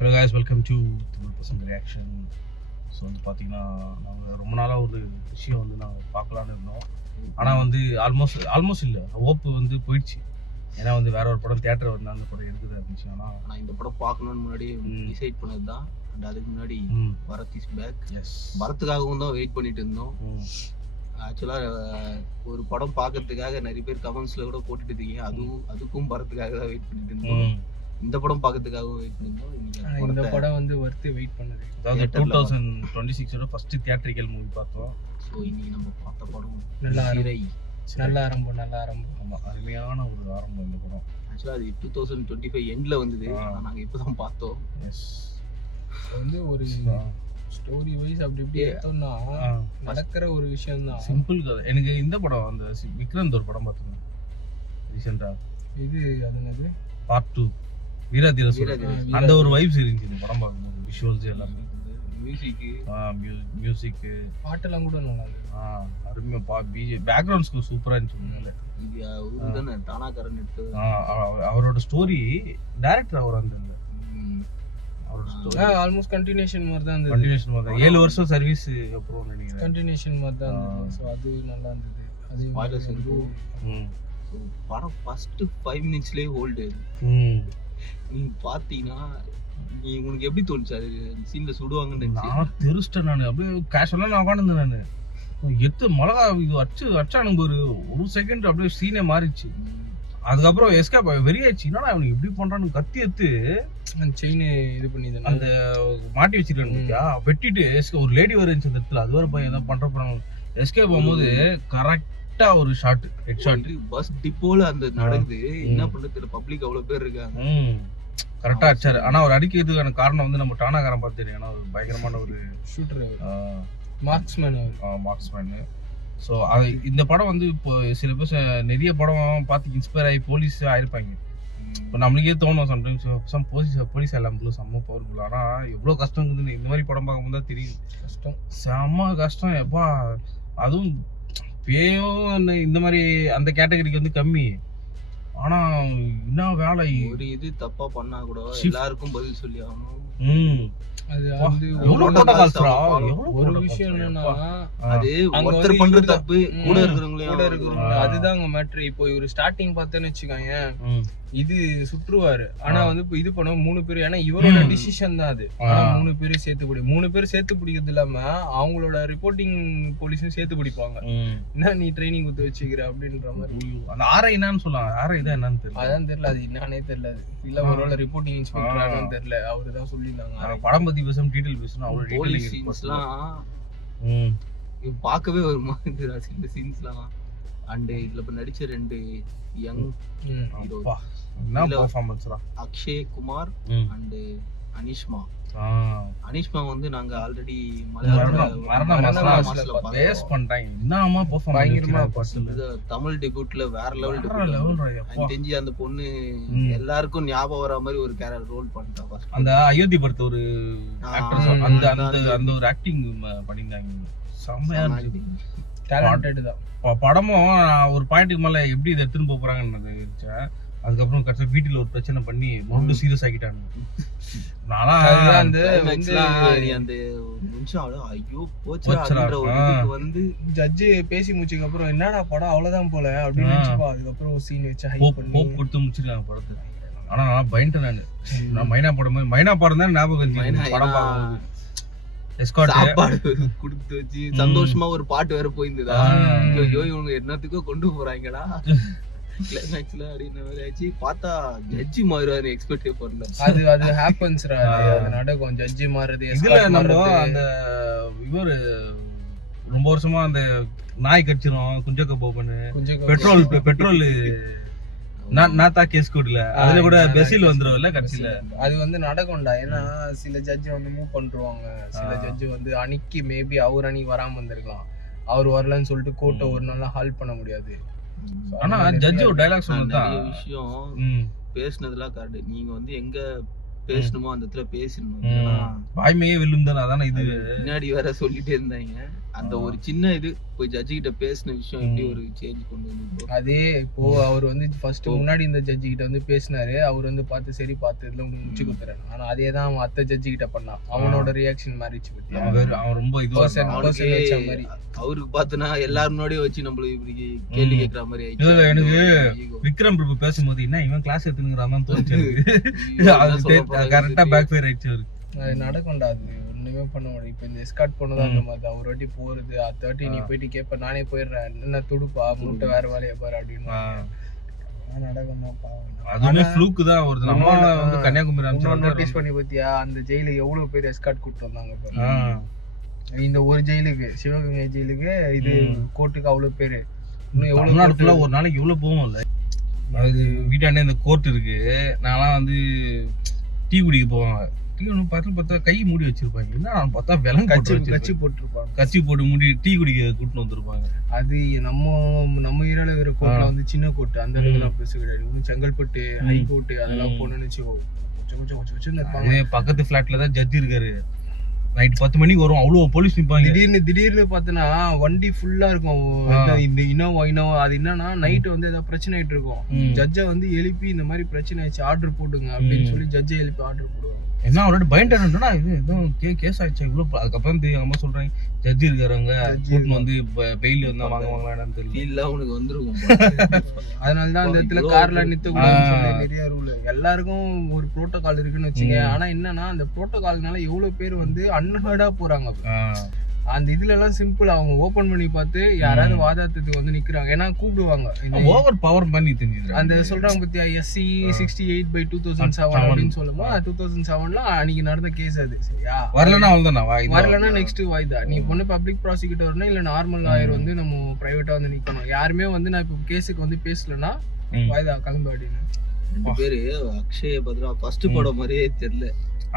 Hello guys, welcome to Tamil பசங்க reaction. So வந்து பார்த்தீங்கன்னா நாங்கள் ரொம்ப நாளாக ஒரு விஷயம் வந்து நாங்கள் பார்க்கலான்னு இருந்தோம். ஆனால் வந்து ஆல்மோஸ்ட் இல்லை, ஹோப் வந்து போயிடுச்சு. ஏன்னா வந்து வேற ஒரு படம் தியேட்டர் வந்து அந்த படம் எடுக்குது இருந்துச்சு. ஆனால் இந்த படம் பார்க்கணும்னு முன்னாடி டிசைட் பண்ணது தான். அண்ட் அதுக்கு முன்னாடி பரத் இஸ் பேக். எஸ், பரத்துக்காகவும் தான் வெயிட் பண்ணிட்டு இருந்தோம். ஆக்சுவலாக ஒரு படம் பார்க்கறதுக்காக நிறைய பேர் கமெண்ட்ஸ்ல கூட போட்டுட்டு இருக்கீங்க. அதுக்கும் பரத்துக்காக தான் வெயிட் பண்ணிட்டு இருந்தோம். இந்த படம் பார்க்கறதுக்காகவும் வெயிட் பண்ணிருந்தோம். இந்த படம் வந்து வர்த்து வெயிட் பண்ணுது. அதாவது 2026 ஃபர்ஸ்ட் தியேட்டரிக்கல் மூவி பார்த்தோம். ஸோ இன்னைக்கு நம்ம பார்த்த படம் நல்ல நல்ல ஆரம்பம். ஆமாம், அருமையான ஒரு ஆரம்பம் இந்த படம். ஆக்சுவலாக அது 2025 எண்ட்ல வந்தது. நாங்கள் இப்போ தான் பார்த்தோம். எஸ், வந்து ஒரு ஸ்டோரி வைஸ் அப்படி இப்படி எடுத்தோம்னா நடக்கிற ஒரு விஷயம் தான். சிம்பிள் கதை. எனக்கு இந்த படம் அந்த விக்ராந்த் ஒரு படம் பார்த்தேன் ரீசெண்டாக. இது அது என்னது பார்ட் 2 வீரதீர அந்த ஒரு வைப்ஸ் இருந்துச்சு இந்த படம் பார்க்கும்போது. விஷுவல்ஸ் எல்லாமே, மியூசிக் பாட்டெல்லாம் கூட நல்லா இருக்கு. அருமையா பேக்ரவுண்ட் ஸ்கோர் சூப்பரா இருந்துச்சு. அவரோட ஸ்டோரி டைரக்டர் அவர் அந்த ஆல்மோஸ்ட் கண்டினியூஷன் மாதிரி தான் இருந்தது. கண்டினியூஷன் மாதிரி 7 வருஷம் சர்வீஸ் அப்புறம் நினைக்கிறேன். கண்டினியூஷன் மாதிரி தான் இருந்தது. சோ அது நல்லா இருந்தது. அது ஸ்பாயிலர்ஸ் இருக்கும். படம் ஃபர்ஸ்ட் 5 மினிட்ஸ்லயே ஹோல்ட். நீ பாத்தீங்கன்னா நீ உனக்கு எப்படி தோணுச்சு அது சீன்ல சுடுவாங்கன்னு? நான் தெரிச்சிட்டேன். நான் அப்படியே கேஷுவலா நான் உட்காந்துருந்தேன். நான் எத்து மிளகா இது அச்சானுங்க ஒரு செகண்ட் அப்படியே சீனே மாறிடுச்சு. அதுக்கப்புறம் எஸ்கேப் வெறியாச்சு. என்னடா அவனுக்கு எப்படி பண்றான்னு கத்தி எடுத்து செயின் இது பண்ணி அந்த மாட்டி வச்சிருக்கானுங்க. வெட்டிட்டு ஒரு லேடி வர இருந்துச்சு அந்த இடத்துல. அது வரை பையன் ஏதாவது பண்ற போறாங்க. எஸ்கேப் போகும்போது கரெக்டா ஒரு ஷாட், ஹெட் ஷாட். பஸ் டிப்போல அந்த நடக்குது. என்ன பண்றது, பப்ளிக் அவ்வளவு பேர் இருக்காங்க. கரெக்டா அடிச்சாரு. ஆனா அவர் அடிக்கிறதுக்கான காரணம் வந்து நம்ம டானாகாரன் பார்த்து தெரியும். ஏன்னா ஒரு பயங்கரமான ஒரு ஷூட்டர், மார்க்ஸ்மேன். ஸோ அது இந்த படம் வந்து இப்போ சில பேர் நிறைய படம் பார்த்து இன்ஸ்பயர் ஆகி போலீஸ் ஆயிருப்பாங்க. இப்போ நம்மளுக்கே தோணும் சம்டைம்ஸ் போலீஸ் எல்லாம் செம்ம பவர்ஃபுல். ஆனால் எவ்வளோ கஷ்டம் இருக்குதுன்னு இந்த மாதிரி படம் பார்க்கும்போது தான் தெரியுது. கஷ்டம், செம்ம கஷ்டம். எப்பா அதுவும் பேயும் இந்த மாதிரி அந்த கேட்டகரிக்கு வந்து கம்மி. ஆனா என்ன வேலை, ஒரு இது தப்பா பண்ணா கூட எல்லாருக்கும் பதில் சொல்லி ஆகணும். அது வந்து ஒரு விஷயம் என்னன்னா, அது ஒருத்தர் பண்ற தப்பு கூட இருக்கிறவங்க அதுதான் அங்க மேட்ரு. இப்போ இவரு ஸ்டார்டிங் பார்த்தேன்னு வச்சுக்காங்க, இது சுற்றுவாரு. ஆனா வந்து இப்போ இது பண்ண 3 பேர், ஏன்னா இவரோட டிசிஷன் தான் அது. 3 பேரும் சேர்த்து பிடிக்கிறது இல்லாம அவங்களோட ரிப்போர்ட்டிங் போலீஸும் சேர்த்து பிடிப்பாங்க. என்ன நீ ட்ரைனிங் கொடுத்து வச்சுக்கிற அப்படின்ற மாதிரி. அந்த ஆரை என்னன்னு சொல்லுவாங்க. ஆரை இதான் என்னன்னு தெரியல. அதான் தெரியல, அது என்னன்னே தெரியல. அது இல்ல ஒருவேளை ரிப்போர்ட்டிங் இன்ஸ்பெக்டரானு தெரியல. அவரு தான் சொல்லியிருந்தாங்க. படம் பத்தி பேசும் டீடைல் பேசணும். அவ்வளவு போலீஸ் சீன்ஸ்லாம் பார்க்கவே ஒரு மாதிரி இந்த சீன்ஸ்லாம். அண்ட் இதுல இப்ப நடிச்ச 2 யங் ஹீரோஸ், என்ன பெர்ஃபார்மன்ஸ்ரா, அக்ஷய் குமார் அண்ட் அனிஷ்மா வந்து நாங்க ஆல்ரெடி தமிழ் டெபியூட்ல வேற லெவல் தெரிஞ்சு அந்த பொண்ணு எல்லாருக்கும் ஞாபகம் வர மாதிரி ஒரு கேரக்டர் ரோல் பண்ணிட்டா. அந்த அயோத்தி படத்துல ஒரு அந்த ஒரு ஆக்டிங் பண்ணிருந்தாங்க. செம்மையா டேலண்டட் தான் படமும். ஒரு பாயிண்ட்டுக்கு மேல எப்படி இதை எடுத்துன்னு போறாங்கன்னு நினைச்சேன். அதுக்கப்புறம் கடைசியா வீட்டுல ஒரு பிரச்சனை பண்ணி ரொம்ப சீரியஸ் ஆகிட்டாங்க. வந்து ஜட்ஜு பேசி முடிச்சதுக்கு அப்புறம் என்னடா படம் அவ்வளவுதான் போல அப்படின்னு நினைச்சுப்பா. அதுக்கப்புறம் ஒரு சீன் வச்சு ஹைப் கொடுத்து முடிச்சிருக்காங்க படத்தை. ஆனா நான் பயந்துட்டேன். நான் மைனா படம் தான் ஞாபகம் படம் குடுத்து வச்சு சந்தோஷமா ஒரு பாட்டு வேற போயிருந்ததா. ஐயோ இவங்க என்னத்துக்கோ கொண்டு போறாங்கடா கிளைமேக்ஸ்ல அப்படின்னு மாதிரி ஆச்சு. பார்த்தா ஜட்ஜி மாறுவாரு, எக்ஸ்பெக்ட் பண்ணல. அது ஹேப்பன்ஸ்ரா, அது நடக்கும். ஜட்ஜி மாறுறது. இதுல நம்ம அந்த இவரு ரொம்ப வருஷமா அந்த நாய் கடிச்சிரும் குஞ்சக்க போபன்னு பெட்ரோல் நாத்தா கேஸ் கோட்ல அதுல கூட பெசில் வந்துரும்ல கடைசில. அது வந்து நடக்கும்டா. ஏன்னா சில ஜட்ஜ் வந்து மூவ் பண்றாங்க. சில ஜட்ஜ் வந்து அன்னைக்கு மேபி அவர் அன்னைக்கு வராம வந்திருக்கலாம். அவர் வரலன்னு சொல்லிட்டு கோர்ட்டை ஒரு நாள் ஹால்ட் பண்ண முடியாது. ஆனா ஜட்ஜ் ஒரு டயலாக் சொன்னதா விஷயம் பேசுனதுலாம் கரெக்ட். நீங்க வந்து எங்க பேசணுமோ அந்த இடத்துல பேசணும். வாய்மையே வெல்லும் தானே. அதானே இது பின்னாடி வேற சொல்லிட்டே இருந்தாங்க. அந்த ஒரு சின்ன இது போய் ஜட்ஜி கிட்ட பேசின விஷயம் எப்படி ஒரு சேஞ்ச் கொண்டு வந்து அதே இப்போ அவர் வந்து ஃபர்ஸ்ட் முன்னாடி இந்த ஜட்ஜி கிட்ட வந்து பேசினாரு. அவர் வந்து பார்த்து சரி பார்த்து இதுல உங்களுக்கு முடிச்சு கொடுத்துறாரு. ஆனா அதே தான் அவன் அத்தை ஜட்ஜி கிட்ட பண்ணான். அவனோட ரியாக்ஷன் மாறிச்சு பத்தியா? அவன் ரொம்ப இதுவா வச்ச மாதிரி அவருக்கு பார்த்தனா எல்லாரும் முன்னாடியே வச்சு நம்மளுக்கு இப்படி கேள்வி கேட்கற மாதிரி ஆயிடுச்சு. எனக்கு விக்ரம் பிரபு பேசும்போது என்ன இவன் கிளாஸ் எடுத்துங்கிறான் தான் தோணுச்சு. கரெக்டா பேக் ஃபயர் ஆயிடுச்சு அவருக்கு. அது நடக்கும்டா, அது ஒண்ணுமே பண்ண முடியும். இப்போ இந்த எஸ்கார்ட் பண்ணதான் அந்த மாதிரி தான். ஒரு வாட்டி போறது 30 நீ போயிட்டு கேட்ப நானே போயிடுறேன் என்ன துடுப்பா முட்டை வேற வேலையை பாரு அப்படின்னு நடக்கும் தான் பாவம். அதுவுமே ஃப்ளூக்கு தான் வருது. நம்ம வந்து கன்னியாகுமரி நோட்டீஸ் பண்ணி பத்தியா அந்த ஜெயிலுக்கு எவ்வளவு பேர் எஸ்கார்ட் கூப்பிட்டு வந்தாங்க. இந்த ஒரு ஜெயிலுக்கு சிவகங்கை ஜெயிலுக்கு இது கோர்ட்டுக்கு அவ்வளவு பேரு. இன்னும் எவ்வளவு ஒரு நாளைக்கு எவ்வளவு போவோம்ல. அது வீட்டாண்டே இந்த கோர்ட் இருக்கு. நான்லாம் வந்து டீ குடிக்க போவாங்க. டீ ஒன்று பார்த்தா கை மூடி வச்சிருப்பாங்க. என்ன பார்த்தா விலங்கு கட்சி போட்டுருப்பாங்க. கட்சி போட்டு மூடி டீ குடிக்க கூட்டின்னு வந்திருப்பாங்க. அது நம்ம ஏரியால இருக்கிற கோர்ட்ல வந்து சின்ன கோர்ட் அந்த அளவுக்கு பெருசு கிடையாது. இன்னும் செங்கல்பட்டு ஹைகோர்ட் அதெல்லாம் போனோம்னு வச்சுக்கோ கொஞ்சம் இருப்பாங்க. பக்கத்து ஃபிளாட்ல தான் ஜட்ஜி இருக்காரு. நைட் 10 மணிக்கு வரும். அவ்வளவு போலீஸ் நிப்பாங்க. திடீர்னு பார்த்தனா வண்டி ஃபுல்லா இருக்கும். இந்த இனோவா அது என்னன்னா நைட் வந்து ஏதாவது பிரச்சனை ஆயிட்டு இருக்கும். ஜட்ஜை வந்து எழுப்பி இந்த மாதிரி பிரச்சனை ஆயிடுச்சு ஆர்டர் போட்டுங்க அப்படின்னு சொல்லி ஜட்ஜை எழுப்பி ஆர்டர் போடுவாங்க. என்ன அவரோட பயன்டா இது எதுவும் கேஸ் ஆயிடுச்சு இவ்வளவு. அதுக்கப்புறம் தெரியும் அம்மா சொல்றாங்க ஜட்ஜி இருக்காரங்க கூட்டின்னு வந்து பெயில் வந்தா வாங்குவாங்களான்னு தெரியல. அவனுக்கு வந்துருக்கும். அதனாலதான் அந்த இடத்துல கார்ல நிறுத்த கூடாதுன்னு நிறைய ரூல். எல்லாருக்கும் ஒரு புரோட்டோகால் இருக்குன்னு வச்சுங்க. ஆனா என்னன்னா அந்த புரோட்டோகால்னால எவ்வளவு பேர் வந்து அன்ஹர்டா போறாங்க. அந்த இதுல எல்லாம் சிம்பிள் அவங்க ஓபன் பண்ணி பார்த்து யாராவது வாதாட்டத்துக்கு வந்து நிக்கிறாங்க. ஏன்னா கூப்பிடுவாங்க ஓவர் பவர் பண்ணி தெரிஞ்சு அந்த சொல்றாங்க பத்தியா SC 68/2007 அப்படின்னு சொல்லுமா 2007ல அன்னைக்கு நடந்த கேஸ் அது. சரியா வரலன்னா நெக்ஸ்ட் வாய்தா. நீ பொண்ணு பப்ளிக் ப்ராசிக்யூட்டர் வரணும் இல்ல நார்மல் லாயர் வந்து நம்ம பிரைவேட்டா வந்து நிக்கணும். யாருமே வந்து நான் இப்ப கேஸுக்கு வந்து பேசலன்னா வாய்தா கிளம்பு அப்படின்னு. 2 பேரு அக்ஷய பத்ரா ஃபர்ஸ்ட் படம் மாதிரியே தெரியல.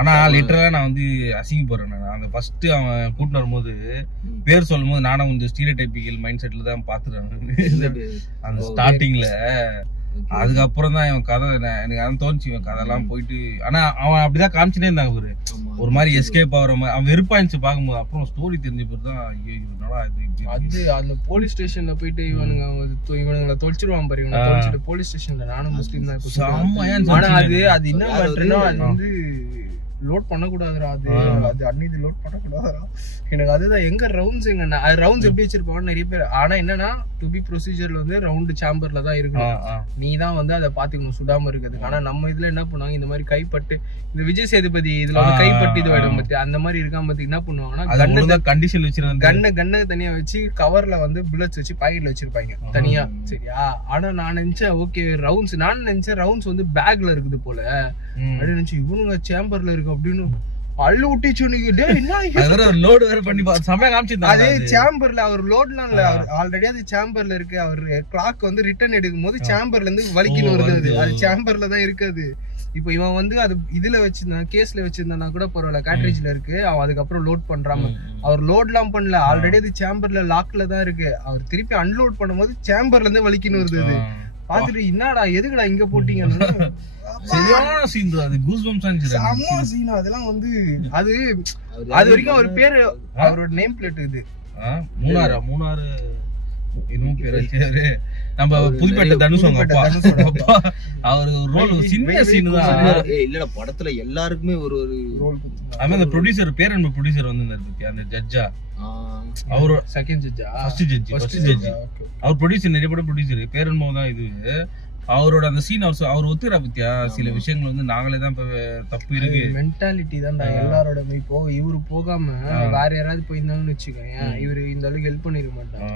ஆனா லிட்டரலா நான் வந்து அசிங்க போறேன். அந்த ஃபர்ஸ்ட் அவன் கூட்டிட்டு வரும்போது பேர் சொல்லும் போது நானும் கொஞ்சம் ஸ்டீரியோடைபிக்கல் மைண்ட் செட்ல தான் பாத்துறேன் அந்த ஸ்டார்டிங்ல. அதுக்கப்புறம் தான் இவன் கதை எனக்கு அதான் தோணுச்சு இவன் கதைலாம் போயிட்டு. ஆனா அவன் அப்படிதான் காமிச்சுட்டே இருந்தாங்க அவரு ஒரு மாதிரி எஸ்கேப் ஆகுற மாதிரி. அவன் வெறுப்பாயிடுச்சு பார்க்கும்போது. அப்புறம் ஸ்டோரி தெரிஞ்ச பேர் தான் அது அந்த போலீஸ் ஸ்டேஷன்ல போயிட்டு இவனுங்களை தொலைச்சிருவான் பாரு. இவனை தொலைச்சிட்டு போலீஸ் ஸ்டேஷன்ல நானும் முஸ்லீம் தான். ஆனா அது என்ன பண்றேன்னா அது வந்து லோட் பண்ணக்கூடாதுரா. அது அன்னிது லோட் பண்ணக்கூடாதுரா. எனக்கு அதுதான் எங்க ரவுண்ட்ஸ் ரவுண்ட்ஸ் எப்படி வச்சிருப்பாங்க நிறைய பேர். ஆனா என்னன்னா டு பி ப்ரொசீஜர்ல வந்து ரவுண்டு சாம்பர்ல தான் இருக்கணும். நீ தான் வந்து அதை பாத்துக்கணும் சுடாம இருக்கிறதுக்கு. ஆனா நம்ம இதுல என்ன பண்ணுவாங்க இந்த மாதிரி கைப்பட்டு இந்த விஜய் சேதுபதி இதுல வந்து கைப்பட்டு இது ஆயிடும் பத்தி அந்த மாதிரி இருக்காம பத்தி என்ன பண்ணுவாங்கன்னா கண்டிஷன் வச்சிருக்காங்க. கண்ணை தனியா வச்சு கவர்ல வந்து புல்லட்ஸ் வச்சு பாக்கெட்ல வச்சிருப்பாங்க தனியா. சரியா? ஆனா நான் நினைச்சேன் ஓகே ரவுண்ட்ஸ் நான் நினைச்சேன் ரவுண்ட்ஸ் வந்து பேக்ல இருக்குது போல அப்படின்னு நினைச்சு இவனுங்க சேம்பர்ல இருக்கு அப்படின்னு அள்ளு விட்டுச்சு. லோட் வேற பண்ணி சமய காமிச்சிருந்தாங்க. அதே சேம்பர்ல அவர் லோட்லாம் இல்ல ஆல்ரெடி அது சேம்பர்ல இருக்கு. அவர் கிளாக் வந்து ரிட்டர்ன் எடுக்கும் போது சேம்பர்ல இருந்து வலிக்கின்னு வருது. அது சேம்பர்ல தான் இருக்காது. இப்போ இவன் வந்து அது இதுல வச்சிருந்தான் கேஸ்ல வச்சிருந்தானா கூட பரவாயில்ல கேட்ரேஜ்ல இருக்கு. அவன் அதுக்கப்புறம் லோட் பண்றாம அவர் லோட்லாம் பண்ணல. ஆல்ரெடி அது சேம்பர்ல லாக்ல தான் இருக்கு. அவர் திருப்பி அன்லோட் பண்ணும்போது சேம்பர்ல இருந்து வலிக்கின்னு வருது. அது பாத்துட்டு என்னடா எதுக்குடா இங்க போட்டீங்கன்னு சரியான சீன் அது கூஸ்பம்ஸ் ஆச்சு. அம்மா சீன் அதெல்லாம் வந்து அது வரைக்கும் அவர் பேரு அவரோட நேம் பிளேட் இது மூணாறு இன்னும் பேரு நம்ம புதுப்பேட்டை தனுஷோங்க அப்பா. அவர் ரோல் சின்ன சீன் தான். இல்லடா படத்துல எல்லாருக்குமே ஒரு ரோல். ஆமா அந்த ப்ரொடியூசர் பேர் என்ன ப்ரொடியூசர் வந்து அந்த ஜட்ஜா அவரு செகண்ட் ஜட்ஜா ஃபர்ஸ்ட் ஜட்ஜ் அவர் ப்ரொடியூசர் நிறைய படம் ப்ரொடியூசர் பேரன்மோ தான் இது. அவரோட அந்த சீன் அவர் ஒத்துக்கிறா பத்தியா சில விஷயங்கள் வந்து நாங்களே தான் தப்பு இருக்கு மென்டாலிட்டி தான்டா எல்லாரோட. இப்போ இவரு போகாம வேற யாராவது போயிருந்தாங்கன்னு வச்சுக்கோங்க இவரு இந்த அளவுக்கு ஹெல்ப் பண்ணிருக்க மாட்டாங்க.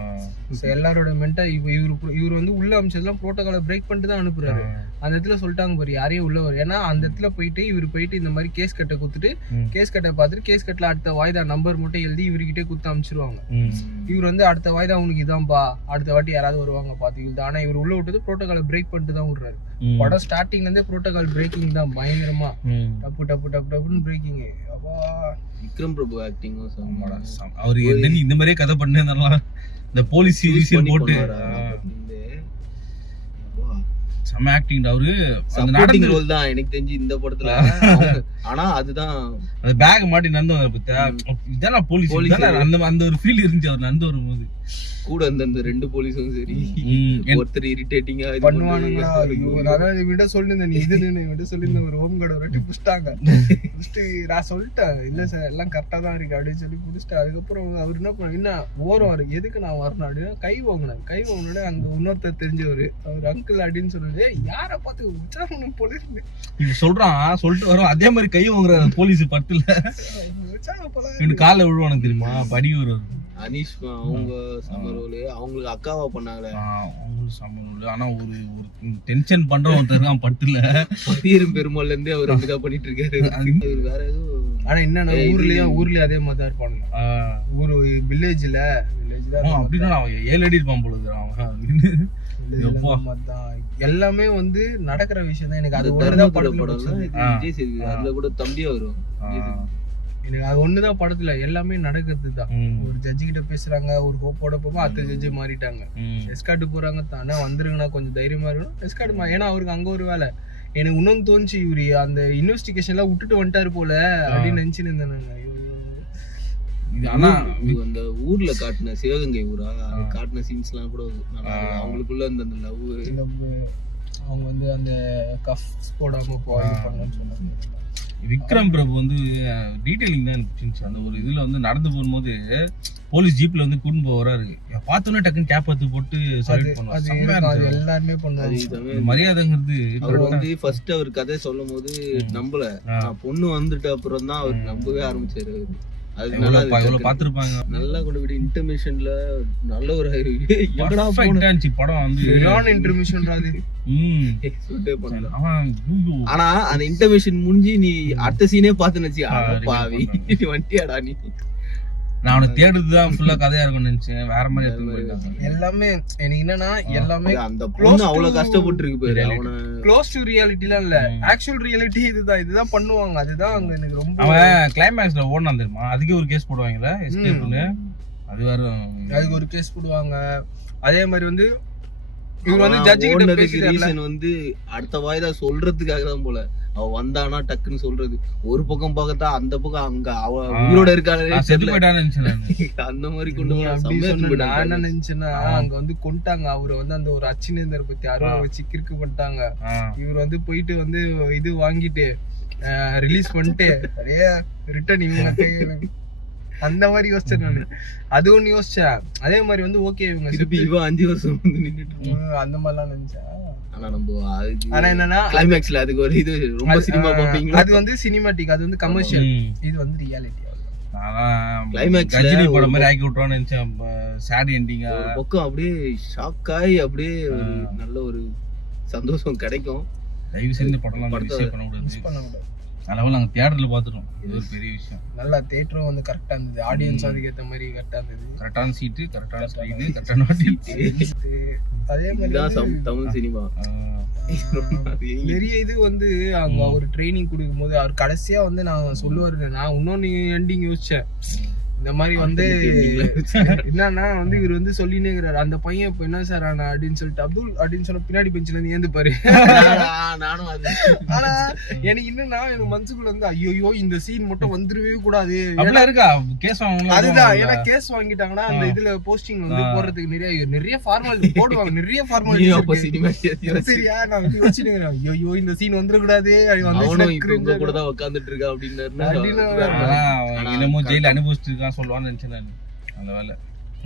எல்லாரோட இப்ப இவரு வந்து உள்ள அமைச்சதெல்லாம் புரோட்டோகாலை பிரேக் பண்ணிட்டு தான் அனுப்புறாரு. அந்த இடத்துல சொல்லிட்டாங்க பாரு யாரையும் உள்ள வரும். ஏன்னா அந்த இடத்துல போயிட்டு இந்த மாதிரி கேஸ் கட்டை குத்துட்டு கேஸ் கட்டை பார்த்துட்டு கேஸ் கட்டல அடுத்த வாய்தா நம்பர் மட்டும் எழுதி இவர்கிட்டே குத்து அமைச்சிருவாங்க. இவர் வந்து அடுத்த வாய்தா உனக்கு இதான்பா அடுத்த வாட்டி யாராவது வருவாங்க பாத்து இவரு. ஆனா இவர் உள்ள விட்டது புரோட்டோகாலை பிரேக் பண்ணிட்டு தான் விடுறாரு. படம் ஸ்டார்டிங்ல இருந்தே புரோட்டோகால் பிரேக்கிங் தான் பயங்கரமா டப்பு பிரேக்கிங். அப்பா விக்ரம் பிரபு ஆக்டிங் அவர் இந்த மாதிரியே கதை பண்ணலாம். இந்த போலீஸ் போட்டு செம ஆக்டிங் அவரு. அந்த சப்போர்ட்டிங் நடந்து ரோல் தான் எனக்கு தெரிஞ்சு இந்த படத்துல. ஆனா அதுதான் அந்த பேக் மாட்டி நடந்து வர பத்தியா, இதான் போலீஸ் அந்த ஒரு ஃபீல் இருந்துச்சு அவர் நடந்து வரும்போது. கூட அந்த 2 போலீஸும் சரி ஒருத்தர் இரிட்டேட்டிங்கா பண்ணுவானுங்களா. ஐயோ நான் விட சொல்லிருந்தேன், நீ இது விட சொல்லிருந்தேன். ஒரு ஹோம் கார்டு ரெட்டி புடிச்சிட்டாங்க. நான் சொல்லிட்டேன் இல்ல சார் எல்லாம் கரெக்டா தான் இருக்கு அப்படின்னு சொல்லி புடிச்சிட்டேன். அதுக்கப்புறம் அவர் என்ன பண்ண, என்ன ஓரம் வரும் எதுக்கு நான் வரணும் அப்படின்னு கை வாங்கினேன். அங்க இன்னொருத்தர் தெரிஞ்சவரு, அவர் அங்கிள் அப்படின்னு சொன்னது, யார பார்த்து விசாரணை போலீஸ் இவன் சொல்றான், சொல்லிட்டு வரோம் அதே மாதிரி கை வாங்குற போலீஸ் பட்டுல இவனு கால விழுவானு தெரியுமா, படி வருவாரு. அனீஷ்மா அவங்க சமரோலு அவங்களுக்கு அக்காவா பண்ணாங்களே, அவங்களும் சமரோலு. ஆனா ஒரு டென்ஷன் பண்றவன் ஒருத்தர் இருக்கான் பட்டுல, பதீரும் பெருமாள்ல இருந்தே அவர் அப்படிதான் பண்ணிட்டு இருக்காரு. அவர் வேற எதுவும். ஆனா என்னன்னா ஊர்லயே அதே மாதிரி தான் இருப்பானுங்க. ஊரு வில்லேஜ்ல அப்படின்னா அவன் 7 அடி இருப்பான் பொழுது அவன். எல்லாமே வந்து நடக்கிற விஷயம் தான். எனக்கு அது விஜய் சேதுபதி அதுல கூட தம்பியா வரும். எனக்கு அது ஒண்ணுதான் படத்துல எல்லாமே நடக்கிறது தான். ஒரு ஜட்ஜி கிட்ட பேசுறாங்க, ஒரு ஹோப்போட போகும், அடுத்த ஜட்ஜி மாறிட்டாங்க. எஸ்கார்ட் போறாங்க தானே, வந்துருங்கண்ணா கொஞ்சம் தைரியமா இருக்கணும் எஸ்கார்ட். ஏன்னா அவருக்கு அங்க ஒரு வேலை. எனக்கு இன்னொன்னு தோணுச்சு, இவரு அந்த இன்வெஸ்டிகேஷன் எல்லாம் விட்டுட்டு வந்துட்டாரு போல அப்படின்னு நினைச்சுன்னு இருந்தேன். ஆனா அந்த ஊர்ல காட்டின சிவகங்கை ஊரா காட்டின சீன்ஸ் எல்லாம் கூட நல்லா இருக்கு. அவங்களுக்குள்ள அந்த லவ், அவங்க வந்து அந்த கஃப் போடாம போவாங்கன்னு சொன்னாங்க. விக்ரம் பிரபு வந்து டீடைலிங் தான் எனக்கு பிடிச்சிருந்துச்சு. அந்த ஒரு இதுல வந்து நடந்து போகும்போது போலீஸ் ஜீப்ல வந்து கூட்டிட்டு போறாரு, பார்த்தோன்னே டக்குன்னு கேப் எடுத்து போட்டு சல்யூட் பண்ணுவாரு. எல்லாருமே பண்ணாரு. மரியாதைங்கிறது. அவர் வந்து ஃபர்ஸ்ட் அவர் கதை சொல்லும் போது நம்பல, பொண்ணு வந்துட்டு அப்புறம் தான் அவர் நம்பவே ஆரம்பிச்சாரு. அது நல்லா பாத்துருப்பாங்க. நல்லா கொண்டு போய் இன்டர்மிஷன்ல நல்ல ஒரு படம் வந்து இன்டர்மிஷன். ஆனா அந்த இன்டர்மிஷன் முடிஞ்சு நீ அடுத்த சீனே பாத்துனுச்சு, பாவி வண்டியாடா நீ. நான் அவனை தேடுறதுதான் ஃபுல்லா கதையா இருக்கும்னு நினைச்சேன். வேற மாதிரி எல்லாமே எனக்கு என்னன்னா எல்லாமே அந்த பொண்ணு அவ்வளவு கஷ்டப்பட்டு இருக்கு பேரு. அவன க்ளோஸ் டு ரியாலிட்டிலாம் இல்ல, ஆக்சுவல் ரியாலிட்டி இதுதான் பண்ணுவாங்க. அதுதான் அங்க எனக்கு ரொம்ப. அவன் கிளைமேக்ஸ்ல ஓடுனான் தெரியுமா, அதுக்கு ஒரு கேஸ் போடுவாங்கல்ல எஸ்கேப்னு, அது வேற அதுக்கு ஒரு கேஸ் போடுவாங்க. அதே மாதிரி வந்து இவர் வந்து ஜட்ஜி கிட்ட பேசிட்டு வந்து அடுத்த வாய்தா சொல்றதுக்காக தான் போல அவ வந்தானா டக்குன்னு சொல்றது. ஒரு பக்கம் பார்த்தா அந்த பக்கம் அங்க அவ உயிரோட இருக்காளே அந்த மாதிரி கொண்டு நான் என்ன நினைச்சேன்னா, அங்க வந்து கொண்டாங்க அவரை வந்து அந்த ஒரு அச்சினேந்தர் பத்தி அருவா வச்சு கிறுக்கு பண்ணிட்டாங்க. இவர் வந்து போயிட்டு வந்து இது வாங்கிட்டு ரிலீஸ் பண்ணிட்டு நிறைய ரிட்டர்ன் இவங்க அந்த மாதிரி யோசிச்சேன் நானு. அது ஒண்ணு யோசிச்சேன். அதே மாதிரி வந்து ஓகே இவங்க திருப்பி 5 வருஷம் வந்து நின்னுட்டு அந்த மாதிரிலாம் நினைச்சேன். ஆனா என்னன்னா கிளைமேக்ஸ்ல அதுக்கு ஒரு இது ரொம்ப சினிமா பாப்பீங்க. அது வந்து சினிமாட்டிக், அது வந்து கமர்ஷியல், இது வந்து ரியாலிட்டி. கிளைமேக்ஸ் கஜினி படம் மாதிரி ஆக்கி விட்டுறான்னு நினைச்சேன். சேட் எண்டிங்கா ஒரு பக்கம் அப்படியே ஷாக் ஆகி அப்படியே நல்ல ஒரு சந்தோஷம் கிடைக்கும். தயவு செஞ்சு படம்லாம் மிஸ் பண்ண கூடாது. அதனால நாங்க தியேட்டர்ல பாத்துட்டோம். இது ஒரு பெரிய விஷயம். நல்லா தியேட்டரும் வந்து கரெக்டா இருந்தது, ஆடியன்ஸ் அதுக்கு ஏத்த மாதிரி கரெக்டா இருந்தது. கரெக்டான சீட், கரெக்டான ஸ்க்ரீன், கரெக்டான அதே மாதிரி தான் தமிழ் சினிமா. நிறைய இது வந்து அவங்க ஒரு ட்ரைனிங் கொடுக்கும் போது அவர் கடைசியா வந்து நான் சொல்லுவாரு, நான் இன்னொன்னு எண்டிங் யோசிச்சேன். இந்த மாதிரி வந்து என்னன்னா வந்து இவர் வந்து சொல்லினே இருக்கிறாரு, அந்த பையன் இப்ப என்ன சார் ஆனா அப்படின்னு சொல்லிட்டு அப்துல் அப்படின்னு சொன்ன பின்னாடி பெஞ்சில இருந்து ஏந்து பாரு. ஆனா எனக்கு என்னன்னா எனக்கு மனசுக்குள்ள வந்து ஐயோ இந்த சீன் மட்டும் வந்துருவே கூடாது. அதுதான் ஏன்னா கேஸ் வாங்கிட்டாங்கன்னா அந்த இதுல போஸ்டிங் வந்து போடுறதுக்கு நிறைய ஃபார்மாலிட்டி போடுவாங்க, நிறைய ஃபார்மாலிட்டி. சரியா நான் யோசிச்சுக்கிறேன், ஐயோ இந்த சீன் வந்துட கூடாது கூட தான் உட்கார்ந்துட்டு இருக்கா அப்படின்னு ஜெயில அனுபவிச்சிருக்கான் சொல்லுவான்னு நினைச்சேன் நான். அந்த வேலை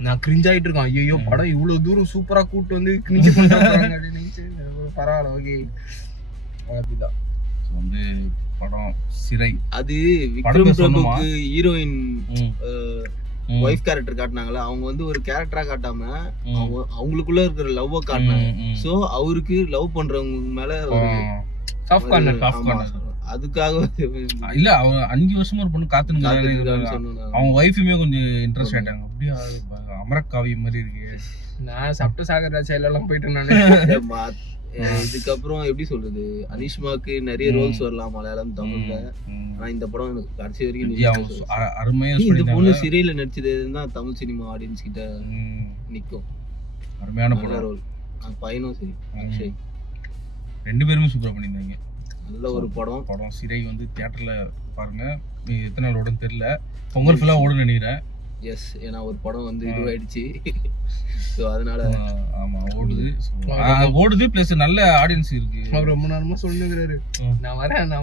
நான் கிரிஞ்ச் ஆயிட்டு இருக்கேன். ஐயோ படம் இவ்வளவு தூரம் சூப்பரா கூட்டு வந்து கிரிஞ்ச் பண்றாங்க அப்படின்னு நினைச்சு பரவாயில்ல ஓகே. அப்படிதான் வந்து படம் சிறை. அது விக்ரம் பிரபுக்கு ஹீரோயின் வைஃப் கேரக்டர் காட்டினாங்கல்ல, அவங்க வந்து ஒரு கேரக்டரா காட்டாம அவங்களுக்குள்ள இருக்கிற லவ்வ காட்டினாங்க. சோ அவருக்கு லவ் பண்றவங்க மேல ஒரு சாஃப்ட் கார்னர் அதுக்காக இல்ல அவன் 5 வருஷமா ஒரு பொண்ணு காத்துன்னு அவன் வைஃபுமே கொஞ்சம் இன்ட்ரெஸ்ட் ஆயிட்டாங்க. அப்படியே அமரக்காவி மாதிரி இருக்கு. நான் சப்ட சாகர் சைல எல்லாம் போயிட்டேன் நானு. இதுக்கப்புறம் எப்படி சொல்றது, அனிஷ்மாக்கு நிறைய ரோல்ஸ் வரலாம் மலையாளம் தமிழ்ல. ஆனா இந்த படம் எனக்கு கடைசி வரைக்கும் அருமையா இந்த பொண்ணு சிறையில நடிச்சதுன்னா தமிழ் சினிமா ஆடியன்ஸ் கிட்ட நிக்கும். அருமையான படம் ரோல். பையனும் சரி அக்ஷய் 2 பேருமே சூப்பரா பண்ணியிருந்தாங்க. நல்ல ஒரு படம். படம் சிறை வந்து தியேட்டர்ல பாருங்க. எத்தனை நாள் ஓடுன்னு தெரியல. பொங்கல் ஃபுல்லா ஓடுன்னு நினைக்கிறேன். எஸ், ஏன்னா ஒரு படம் வந்து இதுவாயிடுச்சு. ஸோ அதனால ஆமா ஓடுது. ஓடுது பிளஸ் நல்ல ஆடியன்ஸ் இருக்கு. அவர் ரொம்ப நேரமா சொல்லுங்கிறாரு, நான் வரேன்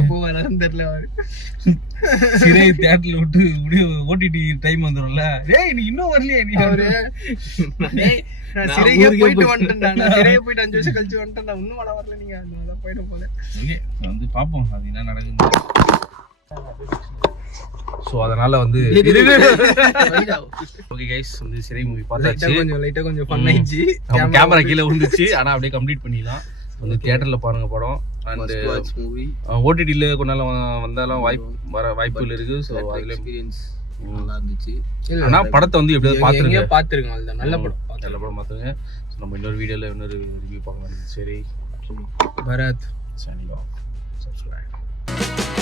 எப்போ வரேன்னு தெரியல. அவரு சிறை தியேட்டர்ல விட்டு ஓடிடி டைம் வந்துடும்ல. டேய் நீ இன்னும் வரலையே நீ. அவரு நான் சிறைக்கே போயிட்டு வந்துட்டேன். நான் சிறையே போயிட்டு 5 வருஷம் கழிச்சு வந்துட்டேன். நான் இன்னும் வரல. நீங்க அதனால போயிட போல. ஓகே வந்து பாப்போம் அது என்ன நடக்குது. ஸோ அதனால வந்து ஓகே கைஸ் வந்து சிறை மூவி பார்த்தாச்சு. லைட்டா கொஞ்சம் ஃபன் ஆயிடுச்சு. கேமரா கீழே விழுந்துச்சு. ஆனா அப்படியே கம்ப்ளீட் பண்ணிடலாம். வந்து தியேட்டர்ல பாருங்க படம். அண்ட் மூவி ஓடிடில கொஞ்ச நாள் வந்தாலும் வாய்ப்புகள் இருக்கு. ஸோ அதுல எக்ஸ்பீரியன்ஸ் நல்லா இருந்துச்சு. ஆனா படத்தை வந்து எப்படியாவது பாத்துருங்க. அதுதான் நல்ல படம். நல்ல படம் பார்த்துங்க. ஸோ நம்ம இன்னொரு வீடியோல இன்னொரு ரிவ்யூ பார்க்கலாம். சரி பரத் சரி, சப்ஸ்கிரைப்.